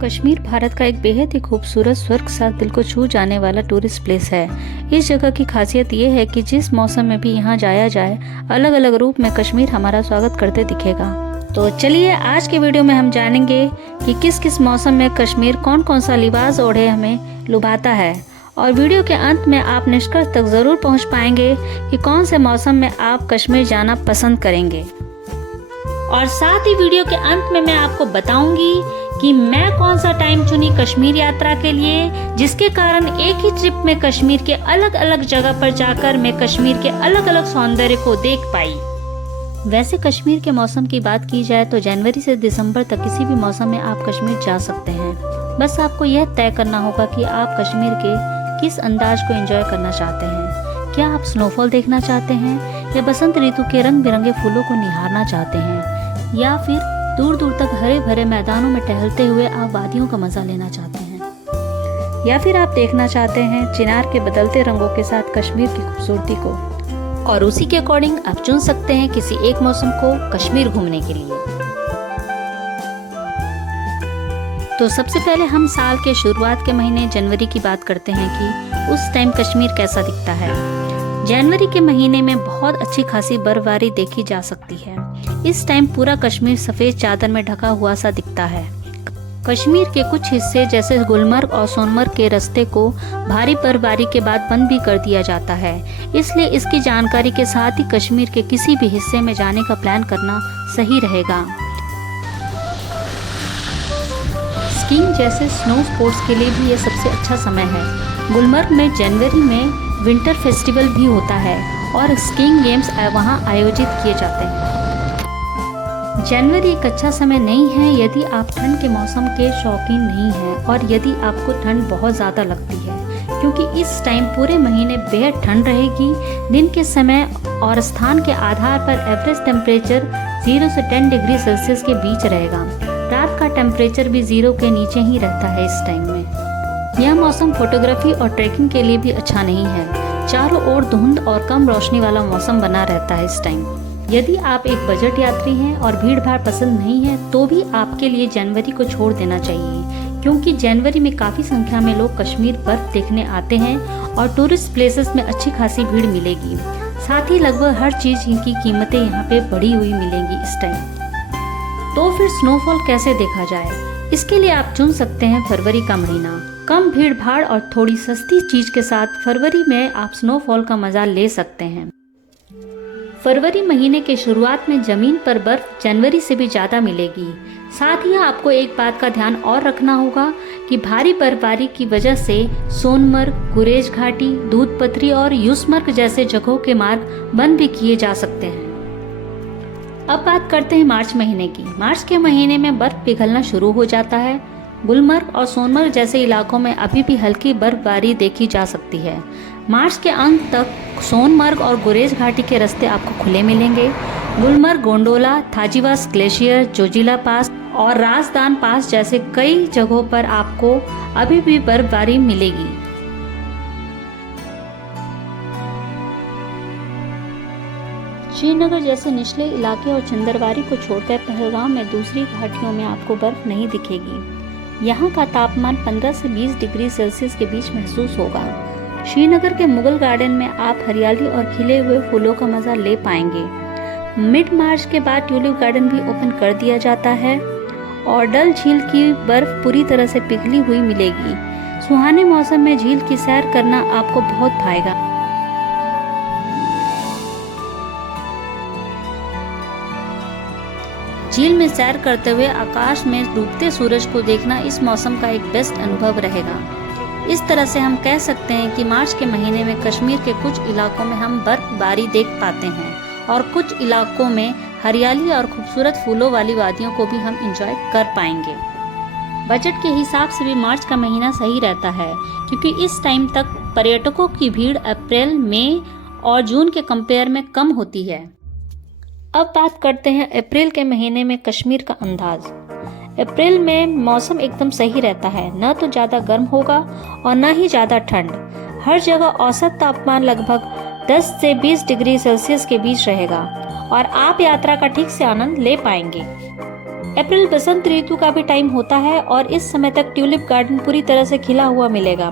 कश्मीर भारत का एक बेहद ही खूबसूरत स्वर्ग सा दिल को छू जाने वाला टूरिस्ट प्लेस है। इस जगह की खासियत ये है कि जिस मौसम में भी यहाँ जाया जाए, अलग अलग रूप में कश्मीर हमारा स्वागत करते दिखेगा। तो चलिए आज के वीडियो में हम जानेंगे कि किस किस मौसम में कश्मीर कौन कौन सा लिबास ओढ़े हमें लुभाता है, और वीडियो के अंत में आप निष्कर्ष तक जरूर पहुँच पाएंगे कि कौन से मौसम में आप कश्मीर जाना पसंद करेंगे। और साथ ही वीडियो के अंत में मैं आपको बताऊंगी कि मैं कौन सा टाइम चुनी कश्मीर यात्रा के लिए, जिसके कारण एक ही ट्रिप में कश्मीर के अलग अलग जगह पर जाकर मैं कश्मीर के अलग अलग सौंदर्य को देख पाई। वैसे कश्मीर के मौसम की बात की जाए तो जनवरी से दिसंबर तक किसी भी मौसम में आप कश्मीर जा सकते हैं। बस आपको यह तय करना होगा कि आप कश्मीर के किस अंदाज को एंजॉय करना चाहते हैं। क्या आप स्नोफॉल देखना चाहते हैं, या बसंत ऋतु के रंग बिरंगे फूलों को निहारना चाहते हैं, या फिर दूर दूर तक हरे भरे मैदानों में टहलते हुए आप वादियों का मजा लेना चाहते हैं, या फिर आप देखना चाहते हैं चिनार के बदलते रंगों के साथ कश्मीर की खूबसूरती को, और उसी के अकॉर्डिंग आप चुन सकते हैं किसी एक मौसम को कश्मीर घूमने के लिए। तो सबसे पहले हम साल के शुरुआत के महीने जनवरी की बात करते हैं कि उस टाइम कश्मीर कैसा दिखता है। जनवरी के महीने में बहुत अच्छी खासी बर्फबारी देखी जा सकती है। इस टाइम पूरा कश्मीर सफेद चादर में ढका हुआ सा दिखता है। कश्मीर के कुछ हिस्से जैसे गुलमर्ग और सोनमर्ग के रास्ते को भारी बर्फबारी के बाद बंद भी कर दिया जाता है, इसलिए इसकी जानकारी के साथ ही कश्मीर के किसी भी हिस्से में जाने का प्लान करना सही रहेगा। स्कीइंग जैसे स्नो स्पोर्ट्स के लिए भी ये सबसे अच्छा समय है। गुलमर्ग में जनवरी में विंटर फेस्टिवल भी होता है और स्कीइंग गेम्स वहाँ आयोजित किए जाते हैं। जनवरी एक अच्छा समय नहीं है यदि आप ठंड के मौसम के शौकीन नहीं हैं, और यदि आपको ठंड बहुत ज़्यादा लगती है, क्योंकि इस टाइम पूरे महीने बेहद ठंड रहेगी। दिन के समय और स्थान के आधार पर एवरेज टेम्परेचर 0 से 10 डिग्री सेल्सियस के बीच रहेगा। रात का टेम्परेचर भी 0 के नीचे ही रहता है इस टाइम में। यह मौसम फोटोग्राफी और ट्रैकिंग के लिए भी अच्छा नहीं है। चारों ओर धुंध और कम रोशनी वाला मौसम बना रहता है इस टाइम। यदि आप एक बजट यात्री हैं और भीड़ भाड़ पसंद नहीं है, तो भी आपके लिए जनवरी को छोड़ देना चाहिए, क्योंकि जनवरी में काफ़ी संख्या में लोग कश्मीर बर्फ देखने आते हैं और टूरिस्ट प्लेसेस में अच्छी खासी भीड़ मिलेगी। साथ ही लगभग हर चीज़ की कीमतें यहाँ पे बढ़ी हुई मिलेंगी इस टाइम। तो फिर स्नोफॉल कैसे देखा जाए, इसके लिए आप चुन सकते हैं फरवरी का महीना। कम भीड़ भाड़ और थोड़ी सस्ती चीज़ के साथ फरवरी में आप स्नोफॉल का मजा ले सकते हैं। फरवरी महीने के शुरुआत में जमीन पर बर्फ जनवरी से भी ज़्यादा मिलेगी। साथ ही आपको एक बात का ध्यान और रखना होगा कि भारी बर्फबारी की वजह से सोनमर्ग, गुरेज घाटी, दूध पथरी और यूसमर्ग जैसे जगहों के मार्ग बंद भी किए जा सकते हैं। अब बात करते हैं मार्च महीने की। मार्च के महीने में बर्फ पिघलना शुरू हो जाता है। गुलमर्ग और सोनमर्ग जैसे इलाकों में अभी भी हल्की बर्फबारी देखी जा सकती है। मार्च के अंत तक सोनमर्ग और गुरेज घाटी के रास्ते आपको खुले मिलेंगे। गुलमर्ग, गोंडोला, थाजीवास ग्लेशियर, जोजिला पास और राजदान पास जैसे कई जगहों पर आपको अभी भी बर्फबारी मिलेगी। श्रीनगर जैसे निचले इलाके और चंदरवारी को छोड़कर पहलगाम में दूसरी घाटियों में आपको बर्फ नहीं दिखेगी। यहाँ का तापमान 15 से 20 डिग्री सेल्सियस के बीच महसूस होगा। श्रीनगर के मुगल गार्डन में आप हरियाली और खिले हुए फूलों का मजा ले पाएंगे। मिड मार्च के बाद ट्यूलिप गार्डन भी ओपन कर दिया जाता है और डल झील की बर्फ पूरी तरह से पिघली हुई मिलेगी। सुहाने मौसम में झील की सैर करना आपको बहुत भाएगा। झील में सैर करते हुए आकाश में डूबते सूरज को देखना इस मौसम का एक बेस्ट अनुभव रहेगा। इस तरह से हम कह सकते हैं कि मार्च के महीने में कश्मीर के कुछ इलाकों में हम बर्फबारी देख पाते हैं, और कुछ इलाकों में हरियाली और खूबसूरत फूलों वाली वादियों को भी हम एंजॉय कर पाएंगे। बजट के हिसाब से भी मार्च का महीना सही रहता है, क्योंकि इस टाइम तक पर्यटकों की भीड़ अप्रैल, मई और जून के कंपेयर में कम होती है। अब बात करते हैं अप्रैल के महीने में कश्मीर का अंदाज। अप्रैल में मौसम एकदम सही रहता है, न तो ज़्यादा गर्म होगा और न ही ज़्यादा ठंड। हर जगह औसत तापमान लगभग 10 से 20 डिग्री सेल्सियस के बीच रहेगा और आप यात्रा का ठीक से आनंद ले पाएंगे। अप्रैल बसंत ऋतु का भी टाइम होता है और इस समय तक ट्यूलिप गार्डन पूरी तरह से खिला हुआ मिलेगा।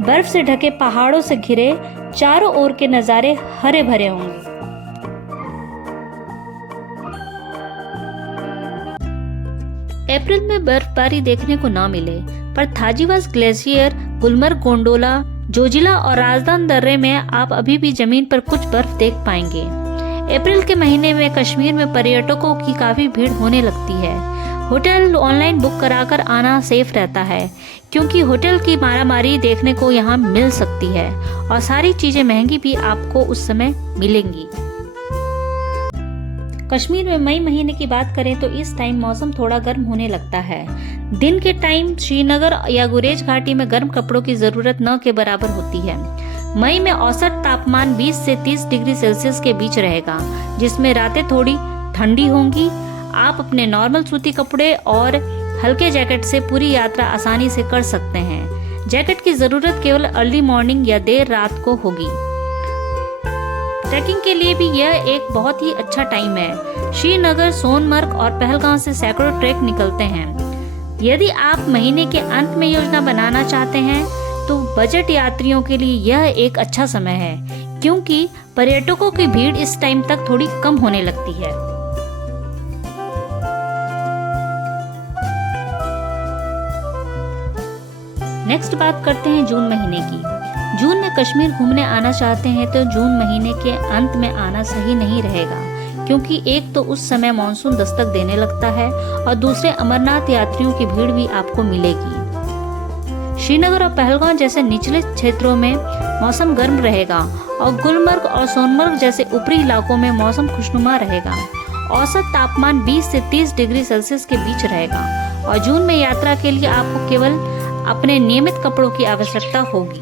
बर्फ से ढके पहाड़ों से घिरे चारों ओर के नज़ारे हरे भरे होंगे। अप्रैल में बर्फबारी देखने को ना मिले, पर थाजीवास ग्लेशियर, गुलमर्ग गोंडोला, जोजिला और राजदान दर्रे में आप अभी भी जमीन पर कुछ बर्फ देख पाएंगे। अप्रैल के महीने में कश्मीर में पर्यटकों की काफी भीड़ होने लगती है। होटल ऑनलाइन बुक कराकर आना सेफ रहता है, क्योंकि होटल की मारामारी देखने को यहाँ मिल सकती है और सारी चीजें महंगी भी आपको उस समय मिलेंगी। कश्मीर में मई महीने की बात करें तो इस टाइम मौसम थोड़ा गर्म होने लगता है। दिन के टाइम श्रीनगर या गुरेज घाटी में गर्म कपड़ों की जरूरत न के बराबर होती है। मई में औसत तापमान 20 से 30 डिग्री सेल्सियस के बीच रहेगा, जिसमें रातें थोड़ी ठंडी होंगी। आप अपने नॉर्मल सूती कपड़े और हल्के जैकेट से पूरी यात्रा आसानी से कर सकते हैं। जैकेट की जरूरत केवल अर्ली मॉर्निंग या देर रात को होगी। ट्रैकिंग के लिए भी यह एक बहुत ही अच्छा टाइम है। श्रीनगर, सोनमर्ग और पहलगाम से सैकड़ों ट्रैक निकलते हैं। यदि आप महीने के अंत में योजना बनाना चाहते हैं तो बजट यात्रियों के लिए यह एक अच्छा समय है, क्योंकि पर्यटकों की भीड़ इस टाइम तक थोड़ी कम होने लगती है। नेक्स्ट बात करते हैं जून महीने की। जून में कश्मीर घूमने आना चाहते हैं तो जून महीने के अंत में आना सही नहीं रहेगा, क्योंकि एक तो उस समय मानसून दस्तक देने लगता है और दूसरे अमरनाथ यात्रियों की भीड़ भी आपको मिलेगी। श्रीनगर और पहलगाम जैसे निचले क्षेत्रों में मौसम गर्म रहेगा और गुलमर्ग और सोनमर्ग जैसे ऊपरी इलाकों में मौसम खुशनुमा रहेगा। औसत तापमान 20 से 30 डिग्री सेल्सियस के बीच रहेगा और जून में यात्रा के लिए आपको केवल अपने नियमित कपड़ों की आवश्यकता होगी।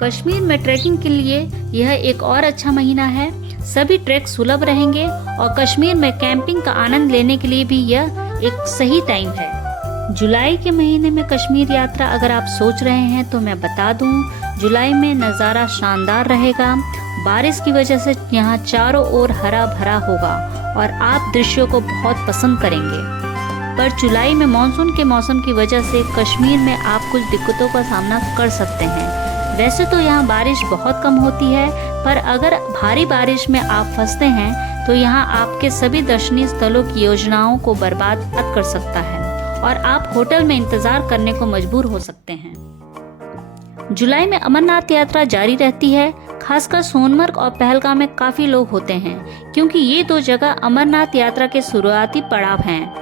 कश्मीर में ट्रैकिंग के लिए यह एक और अच्छा महीना है। सभी ट्रैक सुलभ रहेंगे और कश्मीर में कैंपिंग का आनंद लेने के लिए भी यह एक सही टाइम है। जुलाई के महीने में कश्मीर यात्रा अगर आप सोच रहे हैं तो मैं बता दूं, जुलाई में नज़ारा शानदार रहेगा। बारिश की वजह से यहाँ चारों ओर हरा भरा होगा और आप दृश्यों को बहुत पसंद करेंगे। पर जुलाई में मानसून के मौसम की वजह से कश्मीर में आप कुछ दिक्कतों का सामना कर सकते हैं। वैसे तो यहाँ बारिश बहुत कम होती है, पर अगर भारी बारिश में आप फंसते हैं तो यहाँ आपके सभी दर्शनीय स्थलों की योजनाओं को बर्बाद कर सकता है और आप होटल में इंतजार करने को मजबूर हो सकते हैं। जुलाई में अमरनाथ यात्रा जारी रहती है। खासकर सोनमर्ग और पहलगाम में काफी लोग होते हैं, क्योंकि ये दो जगह अमरनाथ यात्रा के शुरुआती पड़ाव हैं।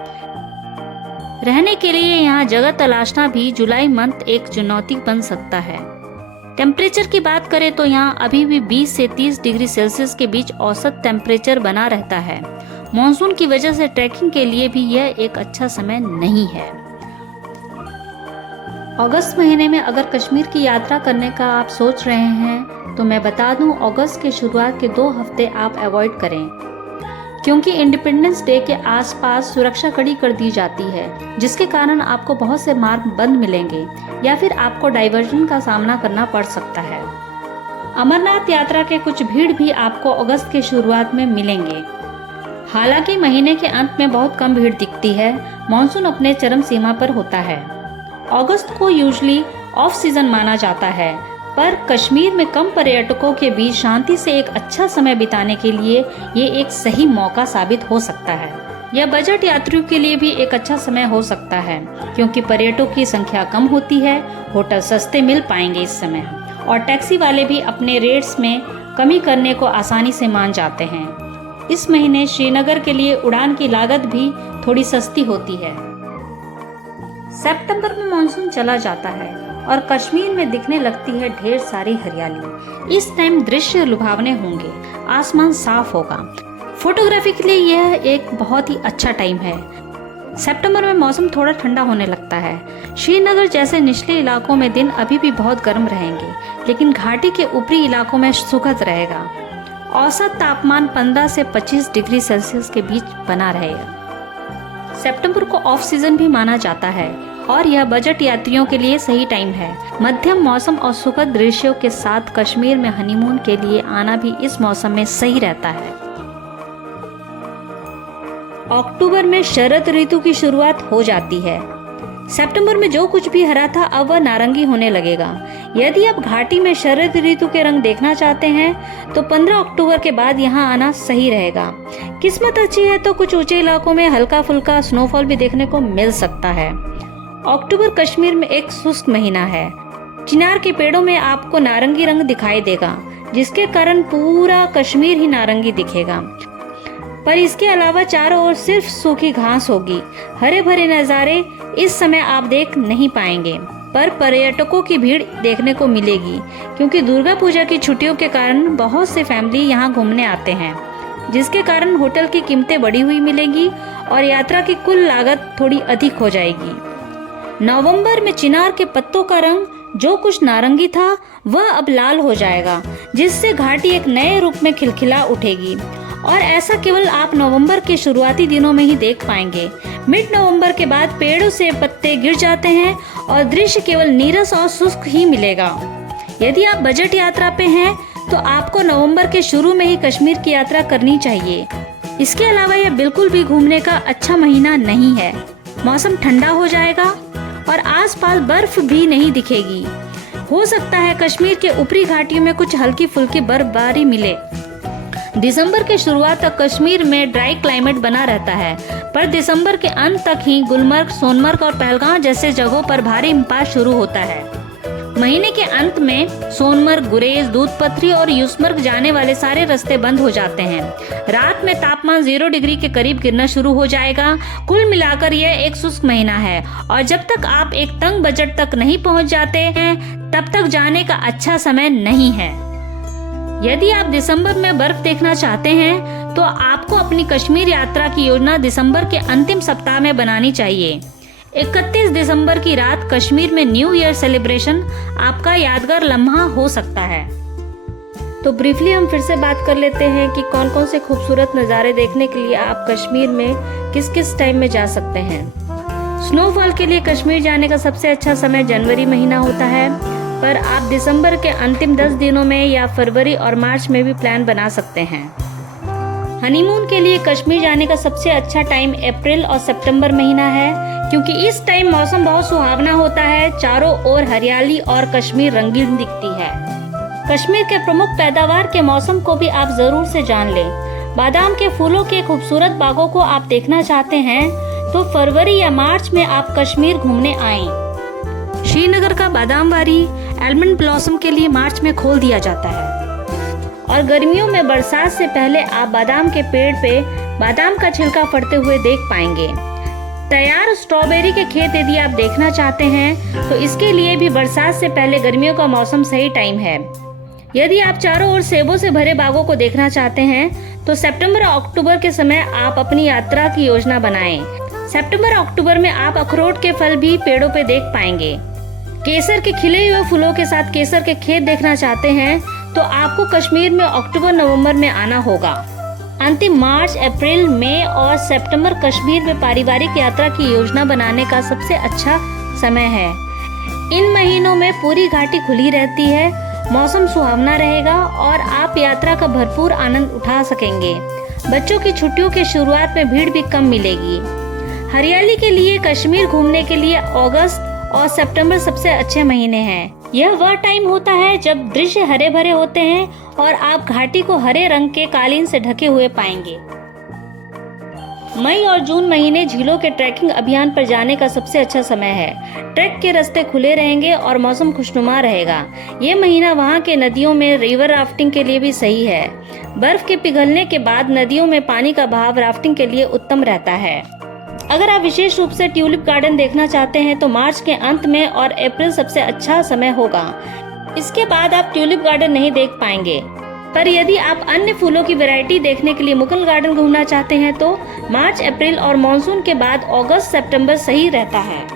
रहने के लिए यहाँ जगह तलाशना भी जुलाई मंथ एक चुनौती बन सकता है। टेम्परेचर की बात करें तो यहाँ अभी भी 20 से 30 डिग्री सेल्सियस के बीच औसत टेम्परेचर बना रहता है। मॉनसून की वजह से ट्रैकिंग के लिए भी यह एक अच्छा समय नहीं है। अगस्त महीने में अगर कश्मीर की यात्रा करने का आप सोच रहे हैं तो मैं बता दूं, अगस्त के शुरुआत के 2 हफ्ते आप अवॉइड करें, क्योंकि इंडिपेंडेंस डे के आसपास सुरक्षा कड़ी कर दी जाती है, जिसके कारण आपको बहुत से मार्ग बंद मिलेंगे या फिर आपको डाइवर्जन का सामना करना पड़ सकता है। अमरनाथ यात्रा के कुछ भीड़ भी आपको अगस्त के शुरुआत में मिलेंगे। हालांकि महीने के अंत में बहुत कम भीड़ दिखती है। मॉनसून अपने चरम सीमा पर होता है। अगस्त को यूजुअली ऑफ सीजन माना जाता है, पर कश्मीर में कम पर्यटकों के बीच शांति से एक अच्छा समय बिताने के लिए ये एक सही मौका साबित हो सकता है। यह बजट यात्रियों के लिए भी एक अच्छा समय हो सकता है, क्योंकि पर्यटकों की संख्या कम होती है, होटल सस्ते मिल पाएंगे इस समय और टैक्सी वाले भी अपने रेट्स में कमी करने को आसानी से मान जाते हैं। इस महीने श्रीनगर के लिए उड़ान की लागत भी थोड़ी सस्ती होती है। सितंबर में मानसून चला जाता है और कश्मीर में दिखने लगती है ढेर सारी हरियाली। इस टाइम दृश्य लुभावने होंगे, आसमान साफ होगा। फोटोग्राफी के लिए यह एक बहुत ही अच्छा टाइम है। सितंबर में मौसम थोड़ा ठंडा होने लगता है। श्रीनगर जैसे निचले इलाकों में दिन अभी भी बहुत गर्म रहेंगे, लेकिन घाटी के ऊपरी इलाकों में सुखद रहेगा। औसत तापमान 15 से 25 डिग्री सेल्सियस के बीच बना रहेगा। सितंबर को ऑफ सीजन भी माना जाता है और यह बजट यात्रियों के लिए सही टाइम है। मध्यम मौसम और सुखद दृश्यों के साथ कश्मीर में हनीमून के लिए आना भी इस मौसम में सही रहता है। अक्टूबर में शरद ऋतु की शुरुआत हो जाती है। सितंबर में जो कुछ भी हरा था अब वह नारंगी होने लगेगा। यदि आप घाटी में शरद ऋतु के रंग देखना चाहते हैं तो 15 अक्टूबर के बाद यहाँ आना सही रहेगा। किस्मत अच्छी है तो कुछ ऊंचे इलाकों में हल्का फुल्का स्नोफॉल भी देखने को मिल सकता है। अक्टूबर कश्मीर में एक शुष्क महीना है। चिनार के पेड़ों में आपको नारंगी रंग दिखाई देगा, जिसके कारण पूरा कश्मीर ही नारंगी दिखेगा। पर इसके अलावा चारों ओर सिर्फ सूखी घास होगी। हरे भरे नज़ारे इस समय आप देख नहीं पाएंगे, पर पर्यटकों की भीड़ देखने को मिलेगी, क्योंकि दुर्गा पूजा की छुट्टियों के कारण बहुत से फैमिली यहाँ घूमने आते हैं, जिसके कारण होटल की कीमतें बढ़ी हुई मिलेगी और यात्रा की कुल लागत थोड़ी अधिक हो जाएगी। नवंबर में चिनार के पत्तों का रंग जो कुछ नारंगी था वह अब लाल हो जाएगा, जिससे घाटी एक नए रूप में खिलखिला उठेगी। और ऐसा केवल आप नवंबर के शुरुआती दिनों में ही देख पाएंगे। मिड नवंबर के बाद पेड़ों से पत्ते गिर जाते हैं और दृश्य केवल नीरस और शुष्क ही मिलेगा। यदि आप बजट यात्रा पे हैं तो आपको नवंबर के शुरू में ही कश्मीर की यात्रा करनी चाहिए। इसके अलावा यह बिल्कुल भी घूमने का अच्छा महीना नहीं है। मौसम ठंडा हो जाएगा और आसपास बर्फ भी नहीं दिखेगी। हो सकता है कश्मीर के ऊपरी घाटियों में कुछ हल्की फुल्की बर्फबारी मिले। दिसंबर के शुरुआत तक कश्मीर में ड्राई क्लाइमेट बना रहता है, पर दिसंबर के अंत तक ही गुलमर्ग, सोनमर्ग और पहलगांव जैसे जगहों पर भारी हिमपात शुरू होता है। महीने के अंत में सोनमर्ग, गुरेज, दूधपथरी और यूसमर्ग जाने वाले सारे रास्ते बंद हो जाते हैं। रात में तापमान 0 डिग्री के करीब गिरना शुरू हो जाएगा। कुल मिलाकर यह एक शुष्क महीना है और जब तक आप एक तंग बजट तक नहीं पहुंच जाते हैं तब तक जाने का अच्छा समय नहीं है। यदि आप दिसंबर में बर्फ देखना चाहते हैं तो आपको अपनी कश्मीर यात्रा की योजना दिसंबर के अंतिम सप्ताह में बनानी चाहिए। 31 दिसंबर की रात कश्मीर में न्यू ईयर सेलिब्रेशन आपका यादगार लम्हा हो सकता है। तो ब्रीफली हम फिर से बात कर लेते हैं कि कौन कौन से खूबसूरत नज़ारे देखने के लिए आप कश्मीर में किस किस टाइम में जा सकते हैं। स्नोफॉल के लिए कश्मीर जाने का सबसे अच्छा समय जनवरी महीना होता है, पर आप दिसंबर के अंतिम 10 दिनों में या फरवरी और मार्च में भी प्लान बना सकते हैं। हनीमून के लिए कश्मीर जाने का सबसे अच्छा टाइम अप्रैल और सितंबर महीना है, क्योंकि इस टाइम मौसम बहुत सुहावना होता है, चारों ओर हरियाली और कश्मीर रंगीन दिखती है। कश्मीर के प्रमुख पैदावार के मौसम को भी आप जरूर से जान लें। बादाम के फूलों के खूबसूरत बागों को आप देखना चाहते हैं तो फरवरी या मार्च में आप कश्मीर घूमने आएं। श्रीनगर का बादामवारी आलमंड ब्लॉसम के लिए मार्च में खोल दिया जाता है और गर्मियों में बरसात से पहले आप बादाम के पेड़ पे बादाम का छिलका फटते हुए देख पाएंगे। तैयार स्ट्रॉबेरी के खेत यदि आप देखना चाहते हैं तो इसके लिए भी बरसात से पहले गर्मियों का मौसम सही टाइम है। यदि आप चारों ओर सेबों से भरे बागों को देखना चाहते हैं तो सितंबर और अक्टूबर के समय आप अपनी यात्रा की योजना बनाएं। सितंबर अक्टूबर में आप अखरोट के फल भी पेड़ों पे देख पाएंगे। केसर के खिले हुए फूलों के साथ केसर के खेत देखना चाहते हैं तो आपको कश्मीर में अक्टूबर नवंबर में आना होगा। अंतिम मार्च, अप्रैल, मई और सितंबर कश्मीर में पारिवारिक यात्रा की योजना बनाने का सबसे अच्छा समय है। इन महीनों में पूरी घाटी खुली रहती है, मौसम सुहावना रहेगा और आप यात्रा का भरपूर आनंद उठा सकेंगे। बच्चों की छुट्टियों की शुरुआत में भीड़ भी कम मिलेगी। हरियाली के लिए कश्मीर घूमने के लिए अगस्त और सितंबर सबसे अच्छे महीने हैं। यह वह टाइम होता है जब दृश्य हरे भरे होते हैं और आप घाटी को हरे रंग के कालीन से ढके हुए पाएंगे। मई और जून महीने झीलों के ट्रैकिंग अभियान पर जाने का सबसे अच्छा समय है। ट्रैक के रास्ते खुले रहेंगे और मौसम खुशनुमा रहेगा। ये महीना वहाँ के नदियों में रिवर राफ्टिंग के लिए भी सही है। बर्फ के पिघलने के बाद नदियों में पानी का बहाव राफ्टिंग के लिए उत्तम रहता है। अगर आप विशेष रूप से ट्यूलिप गार्डन देखना चाहते हैं तो मार्च के अंत में और अप्रैल सबसे अच्छा समय होगा। इसके बाद आप ट्यूलिप गार्डन नहीं देख पाएंगे। पर यदि आप अन्य फूलों की वैरायटी देखने के लिए मुगल गार्डन घूमना चाहते हैं तो मार्च, अप्रैल और मानसून के बाद अगस्त, सितंबर सही रहता है।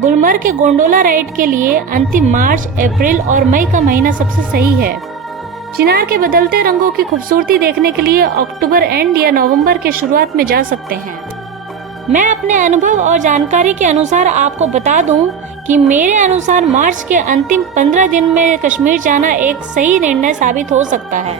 गुलमर्ग के गोंडोला राइड के लिए अंतिम मार्च, अप्रैल और मई का महीना सबसे सही है। चिनार के बदलते रंगों की खूबसूरती देखने के लिए अक्टूबर एंड या नवंबर के शुरुआत में जा सकते हैं। मैं अपने अनुभव और जानकारी के अनुसार आपको बता दूं कि मेरे अनुसार मार्च के अंतिम 15 दिन में कश्मीर जाना एक सही निर्णय साबित हो सकता है।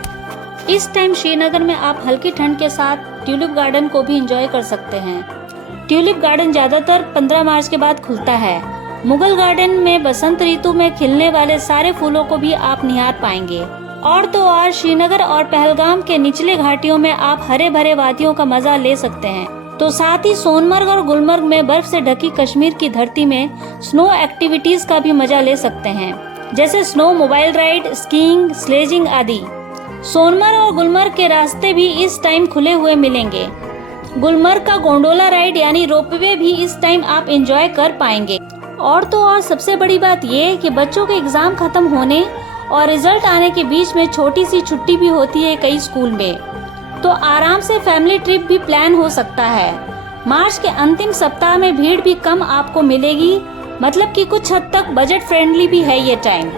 इस टाइम श्रीनगर में आप हल्की ठंड के साथ ट्यूलिप गार्डन को भी एंजॉय कर सकते हैं। ट्यूलिप गार्डन ज्यादातर 15 मार्च के बाद खुलता है। मुगल गार्डन में बसंत ऋतु में खिलने वाले सारे फूलों को भी आप निहार पाएंगे। और तो और श्रीनगर और पहलगाम के निचले घाटियों में आप हरे भरे वादियों का मजा ले सकते हैं। तो साथ ही सोनमर्ग और गुलमर्ग में बर्फ से ढकी कश्मीर की धरती में स्नो एक्टिविटीज का भी मजा ले सकते हैं, जैसे snow mobile ride, skiing, sledging आदि। सोनमर्ग और गुलमर्ग के रास्ते भी इस टाइम खुले हुए मिलेंगे। गुलमर्ग का गोंडोला राइड यानी रोपवे भी इस टाइम आप एंजॉय कर पाएंगे। और तो और सबसे बड़ी बात ये कि बच्चों के एग्जाम खत्म होने और रिजल्ट आने के बीच में छोटी सी छुट्टी भी होती है कई स्कूल में, तो आराम से फैमिली ट्रिप भी प्लान हो सकता है। मार्च के अंतिम सप्ताह में भीड़ भी कम आपको मिलेगी, मतलब कि कुछ हद तक बजट फ्रेंडली भी है ये टाइम।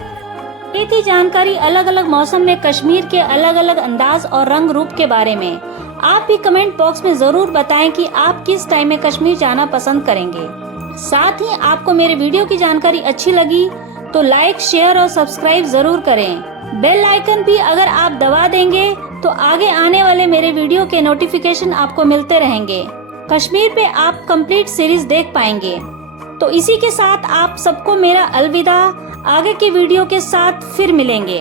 ये थी जानकारी अलग अलग मौसम में कश्मीर के अलग अलग अंदाज और रंग रूप के बारे में। आप भी कमेंट बॉक्स में जरूर बताएं कि आप किस टाइम में कश्मीर जाना पसंद करेंगे। साथ ही आपको मेरे वीडियो की जानकारी अच्छी लगी तो लाइक, शेयर और सब्सक्राइब जरूर करें। बेल आइकन भी अगर आप दबा देंगे तो आगे आने वाले मेरे वीडियो के नोटिफिकेशन आपको मिलते रहेंगे। कश्मीर पे आप कंप्लीट सीरीज देख पाएंगे। तो इसी के साथ आप सबको मेरा अलविदा। आगे के वीडियो के साथ फिर मिलेंगे।